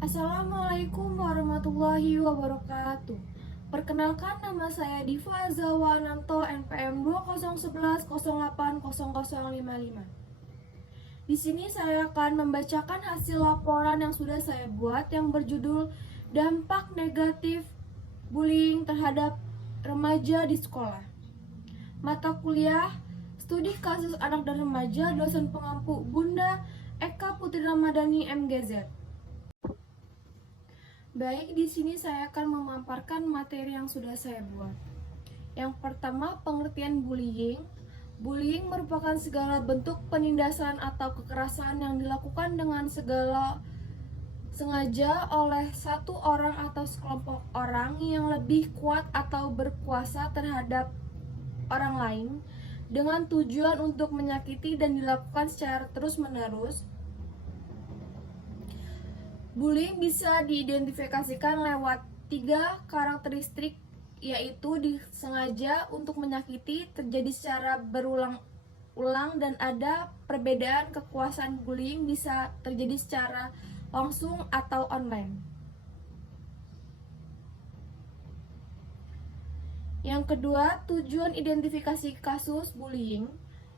Assalamualaikum warahmatullahi wabarakatuh. Perkenalkan, nama saya Diva Zawananto, NPM 2011080055. Di sini saya akan membacakan hasil laporan yang sudah saya buat yang berjudul Dampak Negatif Bullying Terhadap Remaja di Sekolah. Mata kuliah Studi Kasus Anak dan Remaja, dosen pengampu Bunda Eka Putri Ramadhani, MGZ. Baik, di sini saya akan memaparkan materi yang sudah saya buat. Yang pertama, pengertian bullying. Bullying merupakan segala bentuk penindasan atau kekerasan yang dilakukan dengan segala sengaja oleh satu orang atau sekelompok orang yang lebih kuat atau berkuasa terhadap orang lain dengan tujuan untuk menyakiti dan dilakukan secara terus-menerus. Bullying bisa diidentifikasikan lewat 3 karakteristik, yaitu disengaja untuk menyakiti, terjadi secara berulang-ulang, dan ada perbedaan kekuasaan. Bullying bisa terjadi secara langsung atau online. Yang kedua, tujuan identifikasi kasus bullying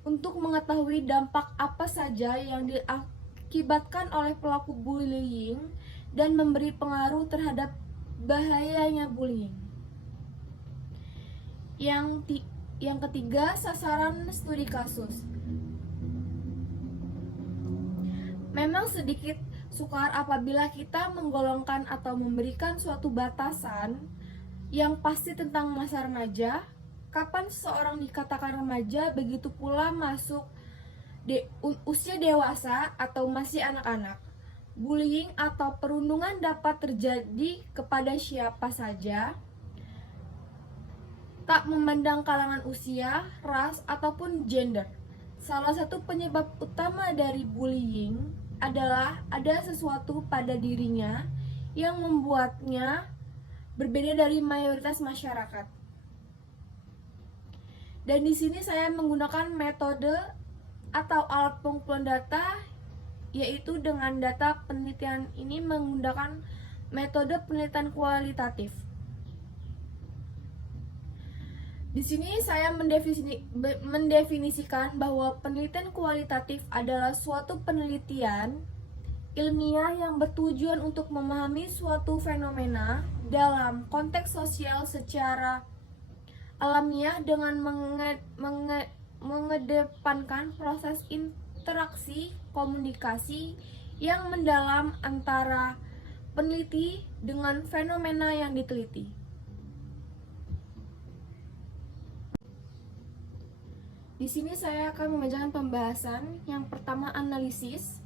untuk mengetahui dampak apa saja yang diakibatkan oleh pelaku bullying dan memberi pengaruh terhadap bahayanya bullying. Yang ketiga, sasaran studi kasus. Memang sedikit sukar apabila kita menggolongkan atau memberikan suatu batasan yang pasti tentang masa remaja. Kapan seseorang dikatakan remaja, begitu pula masuk usia dewasa atau masih anak-anak. Bullying atau perundungan dapat terjadi kepada siapa saja, tak memandang kalangan usia, ras, ataupun gender. Salah satu penyebab utama dari bullying adalah ada sesuatu pada dirinya yang membuatnya berbeda dari mayoritas masyarakat. Dan di sini saya menggunakan metode atau alat pengumpulan data, yaitu dengan data penelitian ini menggunakan metode penelitian kualitatif. Di sini saya mendefinisikan bahwa penelitian kualitatif adalah suatu penelitian ilmiah yang bertujuan untuk memahami suatu fenomena dalam konteks sosial secara alamiah dengan mengedepankan proses interaksi komunikasi yang mendalam antara peneliti dengan fenomena yang diteliti. Di sini saya akan membacakan pembahasan. Yang pertama, analisis.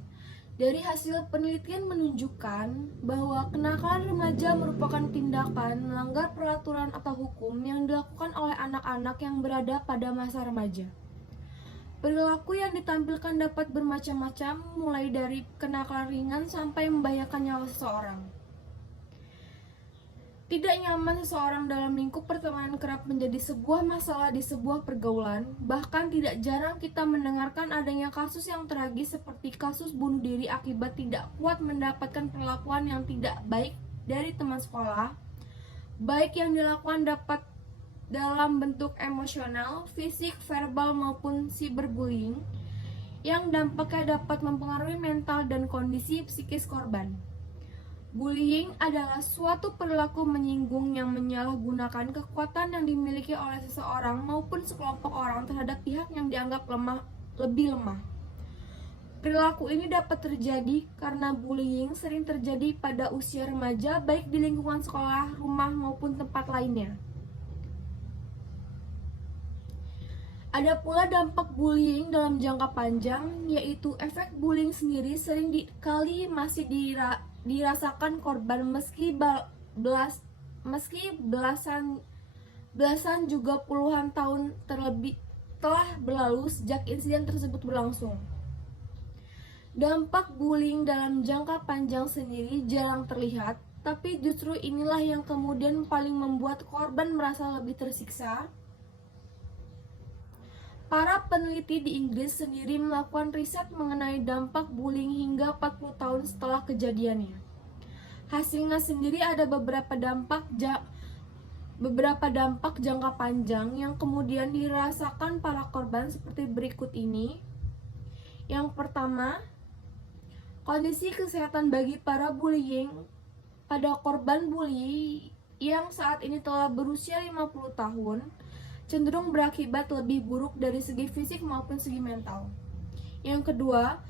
Dari hasil penelitian menunjukkan bahwa kenakalan remaja merupakan tindakan melanggar peraturan atau hukum yang dilakukan oleh anak-anak yang berada pada masa remaja. Perilaku yang ditampilkan dapat bermacam-macam, mulai dari kenakalan ringan sampai membahayakan nyawa seseorang. Tidak nyaman seseorang dalam lingkup pertemanan kerap menjadi sebuah masalah di sebuah pergaulan. Bahkan tidak jarang kita mendengarkan adanya kasus yang tragis seperti kasus bunuh diri akibat tidak kuat mendapatkan perlakuan yang tidak baik dari teman sekolah. Baik yang dilakukan dapat dalam bentuk emosional, fisik, verbal, maupun cyberbullying, yang dampaknya dapat mempengaruhi mental dan kondisi psikis korban. Bullying adalah suatu perilaku menyinggung yang menyalahgunakan kekuatan yang dimiliki oleh seseorang maupun sekelompok orang terhadap pihak yang dianggap lebih lemah. Perilaku ini dapat terjadi karena bullying sering terjadi pada usia remaja, baik di lingkungan sekolah, rumah, maupun tempat lainnya. Ada pula dampak bullying dalam jangka panjang, yaitu efek bullying sendiri sering kali masih dirasakan korban meski belasan juga puluhan tahun telah berlalu sejak insiden tersebut berlangsung. Dampak bullying dalam jangka panjang sendiri jarang terlihat, tapi justru inilah yang kemudian paling membuat korban merasa lebih tersiksa. Para peneliti di Inggris sendiri melakukan riset mengenai dampak bullying hingga 40 tahun setelah kejadiannya. Hasilnya sendiri ada beberapa dampak jangka panjang yang kemudian dirasakan para korban seperti berikut ini. Yang pertama, kondisi kesehatan bagi para bullying pada korban bully yang saat ini telah berusia 50 tahun cenderung berakibat lebih buruk dari segi fisik maupun segi mental. Yang kedua,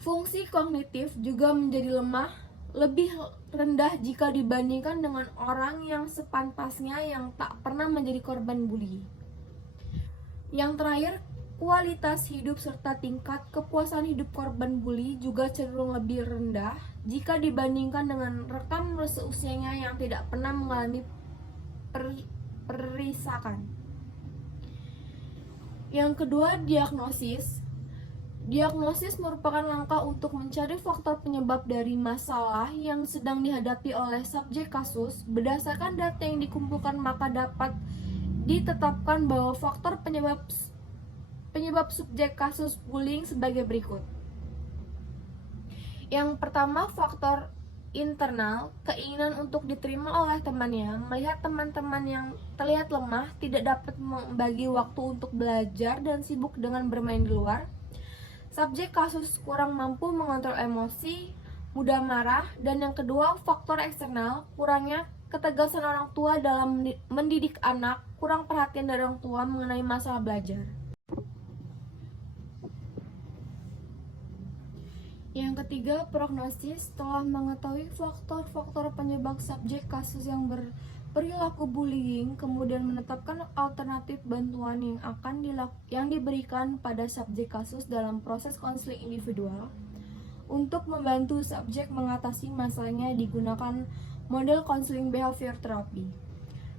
fungsi kognitif juga menjadi lebih rendah jika dibandingkan dengan orang yang sepantasnya yang tak pernah menjadi korban bully. Yang terakhir, kualitas hidup serta tingkat kepuasan hidup korban bully juga cenderung lebih rendah jika dibandingkan dengan rekan seusianya yang tidak pernah mengalami perisakan. Yang kedua, diagnosis. Diagnosis merupakan langkah untuk mencari faktor penyebab dari masalah yang sedang dihadapi oleh subjek kasus. Berdasarkan data yang dikumpulkan, maka dapat ditetapkan bahwa faktor penyebab subjek kasus bullying sebagai berikut. Yang pertama, faktor internal, keinginan untuk diterima oleh temannya, melihat teman-teman yang terlihat lemah, tidak dapat membagi waktu untuk belajar dan sibuk dengan bermain di luar. Subjek kasus kurang mampu mengontrol emosi, mudah marah. Dan yang kedua, faktor eksternal, kurangnya ketegasan orang tua dalam mendidik anak, kurang perhatian dari orang tua mengenai masalah belajar. Yang ketiga, prognosis. Setelah mengetahui faktor-faktor penyebab subjek kasus yang perilaku bullying, kemudian menetapkan alternatif bantuan yang diberikan pada subjek kasus dalam proses konseling individual. Untuk membantu subjek mengatasi masalahnya digunakan model konseling behavior therapy.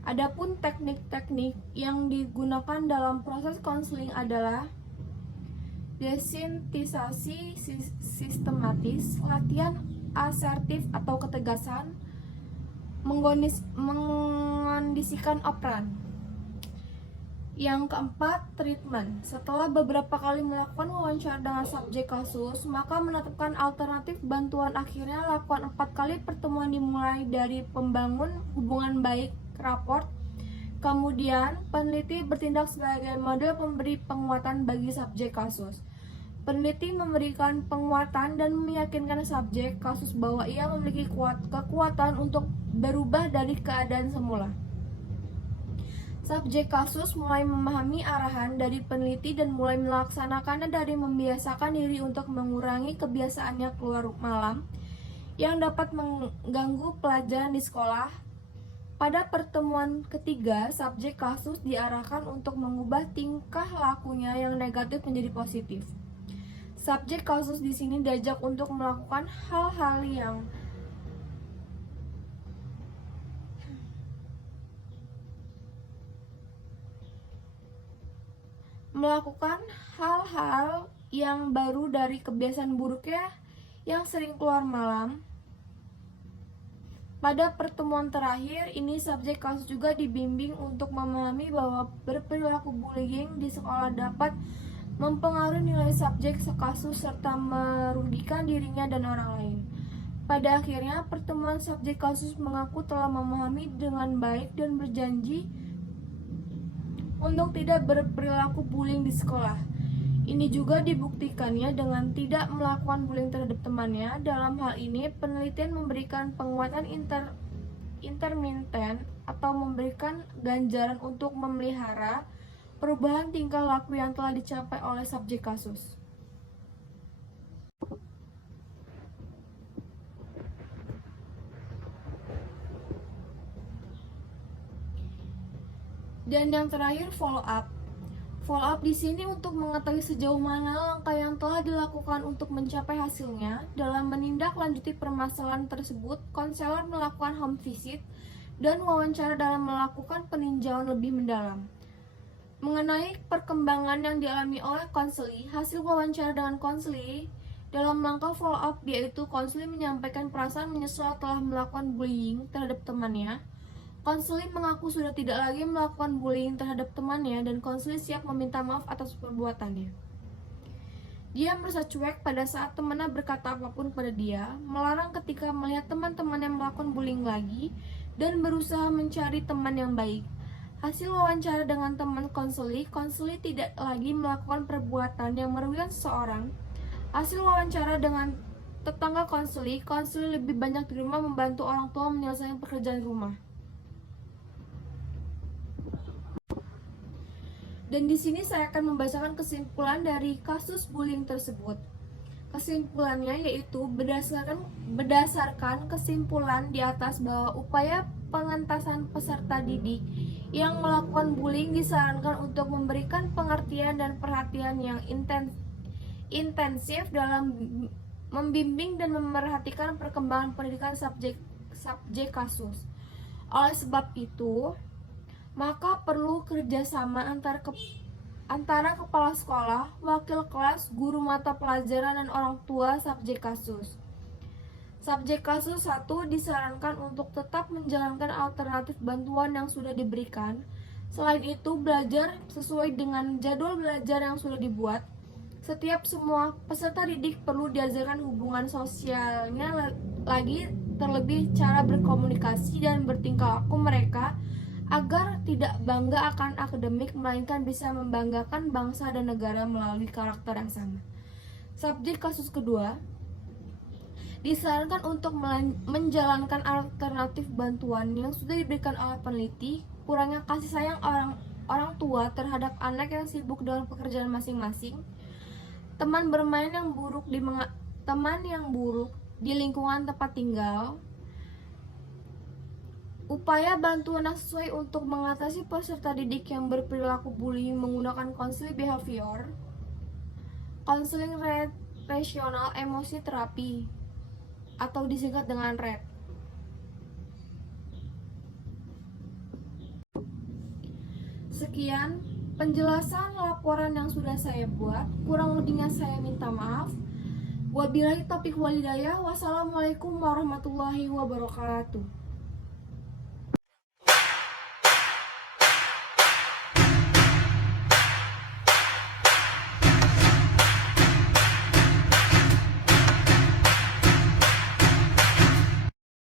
Adapun teknik-teknik yang digunakan dalam proses konseling adalah desintisasi sistematis, latihan asertif atau ketegasan, mengondisikan operan. Yang keempat, treatment. Setelah beberapa kali melakukan wawancara dengan subjek kasus, maka menetapkan alternatif bantuan. Akhirnya lakukan 4 kali pertemuan dimulai dari pembangun hubungan baik, rapport. Kemudian, peneliti bertindak sebagai model pemberi penguatan bagi subjek kasus. Peneliti memberikan penguatan dan meyakinkan subjek kasus bahwa ia memiliki kekuatan untuk berubah dari keadaan semula. Subjek kasus mulai memahami arahan dari peneliti dan mulai melaksanakannya dari membiasakan diri untuk mengurangi kebiasaannya keluar malam yang dapat mengganggu pelajaran di sekolah. Pada pertemuan ketiga, subjek kasus diarahkan untuk mengubah tingkah lakunya yang negatif menjadi positif. Subjek kasus di sini diajak untuk melakukan hal-hal yang baru dari kebiasaan buruknya yang sering keluar malam. Pada pertemuan terakhir ini, subjek kasus juga dibimbing untuk memahami bahwa berperilaku bullying di sekolah dapat mempengaruhi nilai subjek kasus serta merugikan dirinya dan orang lain. Pada akhirnya, pertemuan subjek kasus mengaku telah memahami dengan baik dan berjanji untuk tidak berperilaku bullying di sekolah. Ini juga dibuktikannya dengan tidak melakukan bullying terhadap temannya. Dalam hal ini, penelitian memberikan penguatan intermiten atau memberikan ganjaran untuk memelihara perubahan tingkah laku yang telah dicapai oleh subjek kasus. Dan yang terakhir, follow up. Follow up di sini untuk mengetahui sejauh mana langkah yang telah dilakukan untuk mencapai hasilnya. Dalam menindaklanjuti permasalahan tersebut, konselor melakukan home visit dan wawancara dalam melakukan peninjauan lebih mendalam mengenai perkembangan yang dialami oleh konseli. Hasil wawancara dengan konseli dalam langkah follow up yaitu konseli menyampaikan perasaan menyesal telah melakukan bullying terhadap temannya. Konseli mengaku sudah tidak lagi melakukan bullying terhadap temannya dan konseli siap meminta maaf atas perbuatannya. Dia merasa cuek pada saat temannya berkata apapun pada dia, melarang ketika melihat teman-teman yang melakukan bullying lagi, dan berusaha mencari teman yang baik. Hasil wawancara dengan teman konseli tidak lagi melakukan perbuatan yang merugikan seseorang. Hasil wawancara dengan tetangga konseli lebih banyak di rumah membantu orang tua menyelesaikan pekerjaan rumah. Dan di sini saya akan membacakan kesimpulan dari kasus bullying tersebut. Kesimpulannya yaitu berdasarkan kesimpulan di atas bahwa upaya pengentasan peserta didik yang melakukan bullying disarankan untuk memberikan pengertian dan perhatian yang intensif dalam membimbing dan memerhatikan perkembangan pendidikan subjek kasus. Oleh sebab itu, maka perlu kerjasama antara kepala sekolah, wakil kelas, guru mata pelajaran, dan orang tua subjek kasus. Subjek kasus 1 disarankan untuk tetap menjalankan alternatif bantuan yang sudah diberikan. Selain itu, belajar sesuai dengan jadwal belajar yang sudah dibuat. Setiap semua peserta didik perlu diajarkan hubungan sosialnya lagi, terlebih cara berkomunikasi dan bertingkah laku mereka, agar tidak bangga akan akademik, melainkan bisa membanggakan bangsa dan negara melalui karakter yang sama. Subjek kasus kedua disarankan untuk menjalankan alternatif bantuan yang sudah diberikan oleh peneliti. Kurangnya kasih sayang orang tua terhadap anak yang sibuk dengan pekerjaan masing-masing, teman bermain yang buruk di lingkungan tempat tinggal, upaya bantuan yang sesuai untuk mengatasi peserta didik yang berperilaku bullying menggunakan konseling behavior, konseling rasional emosi terapi, atau disingkat dengan RET. Sekian penjelasan laporan yang sudah saya buat. Kurang lebihnya saya minta maaf. Wabillahi taufiq walhidayah. Wassalamualaikum warahmatullahi wabarakatuh.